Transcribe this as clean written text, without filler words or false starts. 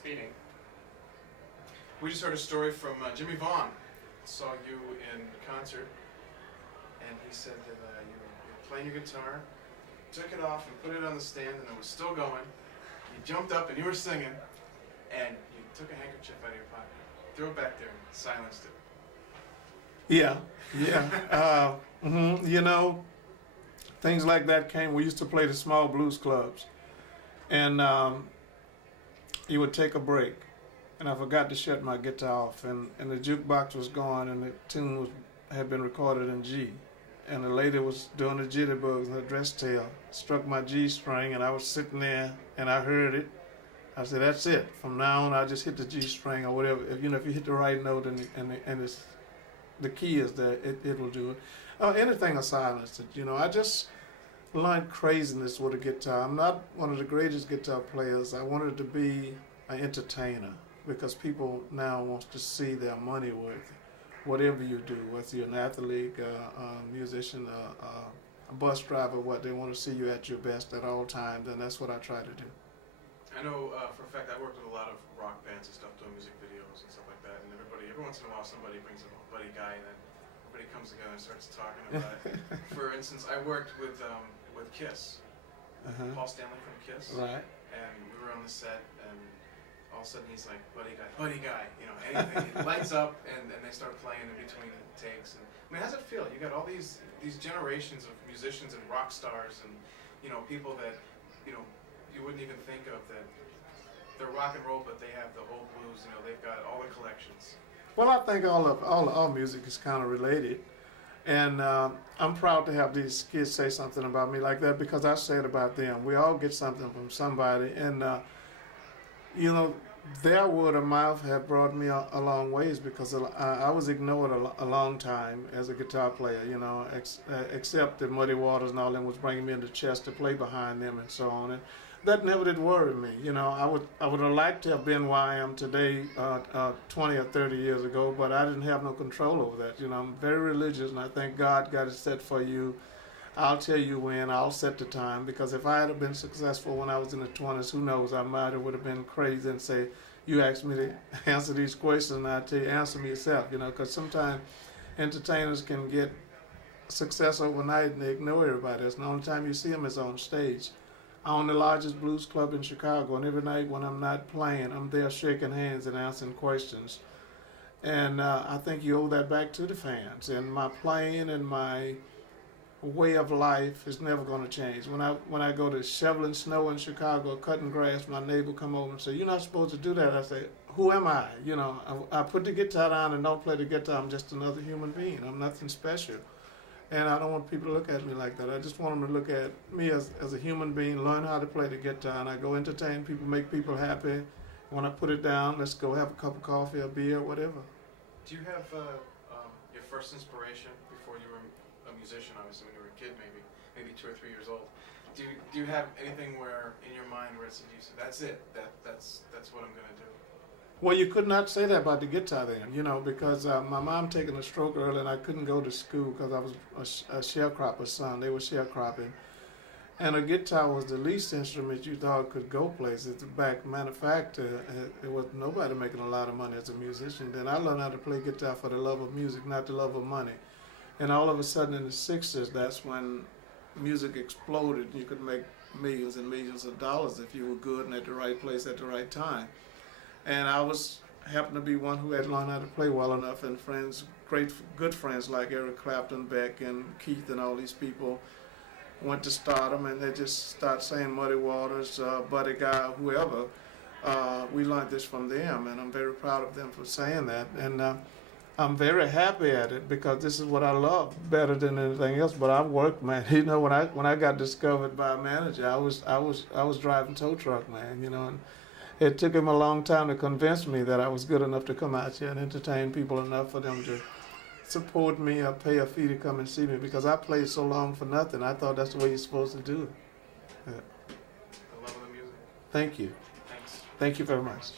speeding. We just heard a story from Jimmy Vaughn. Saw you in concert, and he said that you were playing your guitar, took it off and put it on the stand, and it was still going. You jumped up and you were singing, and you took a handkerchief out of your pocket, threw it back there, and silenced it. Yeah. You know, things like that came. We used to play the small blues clubs, and you would take a break, and I forgot to shut my guitar off, and the jukebox was gone, and the tune had been recorded in G, and the lady was doing the jitterbugs, and her dress tail struck my G string, and I was sitting there, and I heard it. I said, "That's it. From now on, I just hit the G string or whatever. If you hit the right note and it's the key is there, it will do it. Anything I silenced it. I just learned craziness with a guitar. I'm not one of the greatest guitar players. I wanted to be an entertainer because people now want to see their money worth. Whatever you do, whether you're an athlete, a musician, a bus driver, they want to see you at your best at all times, and that's what I try to do. I know for a fact I worked with a lot of rock bands and stuff doing music videos and stuff like that, and every once in a while somebody brings up a buddy guy and then everybody comes together and starts talking about it. For instance, I worked with Kiss, Paul Stanley from Kiss, right? And we were on the set, and all of a sudden he's like, buddy guy, anything. It lights up, and they start playing in between takes. And I mean, how's it feel? You got all these generations of musicians and rock stars, and people that you wouldn't even think of that they're rock and roll, but they have the old blues. They've got all the collections. Well, I think all music is kind of related, and I'm proud to have these kids say something about me like that because I say it about them. We all get something from somebody, and their word of mouth have brought me a long ways because I was ignored a long time as a guitar player. Except that Muddy Waters and all them was bringing me into chess to play behind them and so on. And that never did worry me. I would have liked to have been where I am today 20 or 30 years ago, but I didn't have no control over that. I'm very religious, and I think God got it set for you. I'll tell you when, I'll set the time, because if I had been successful when I was in the 20s, who knows, I might have would have been crazy and say, you asked me to answer these questions, and I tell you, answer me yourself, because sometimes entertainers can get success overnight and they ignore everybody else. And the only time you see them is on stage. I own the largest blues club in Chicago, and every night when I'm not playing, I'm there shaking hands and answering questions. And I think you owe that back to the fans. And my playing and my way of life is never going to change. When I go to shoveling snow in Chicago, cutting grass, my neighbor come over and say, "You're not supposed to do that." I say, "Who am I?" I put the guitar down and don't play the guitar. I'm just another human being. I'm nothing special. And I don't want people to look at me like that. I just want them to look at me as a human being, learn how to play the guitar, and I go entertain people, make people happy. When I put it down, let's go have a cup of coffee, a beer, whatever. Do you have your first inspiration before you were a musician, obviously when you were a kid, maybe 2 or 3 years old? Do you have anything where in your mind where you said, "That's it, that's what I'm going to do"? Well, you could not say that about the guitar then, because my mom taking a stroke early and I couldn't go to school because I was a sharecropper's son. They were sharecropping. And a guitar was the least instrument you thought could go places. Back, matter of fact, it was nobody making a lot of money as a musician. Then I learned how to play guitar for the love of music, not the love of money. And all of a sudden in the 60s, that's when music exploded. You could make millions and millions of dollars if you were good and at the right place at the right time. And I happened to be one who had learned how to play well enough, and good friends like Eric Clapton, Beck, and Keith, and all these people went to stardom, and they just started saying Muddy Waters, Buddy Guy, whoever. We learned this from them, and I'm very proud of them for saying that. And I'm very happy at it because this is what I love better than anything else. But I worked, man. When I got discovered by a manager, I was driving tow truck, man. And it took him a long time to convince me that I was good enough to come out here and entertain people enough for them to support me or pay a fee to come and see me because I played so long for nothing. I thought that's the way you're supposed to do it. Yeah. I love the music. Thank you. Thanks. Thank you very much.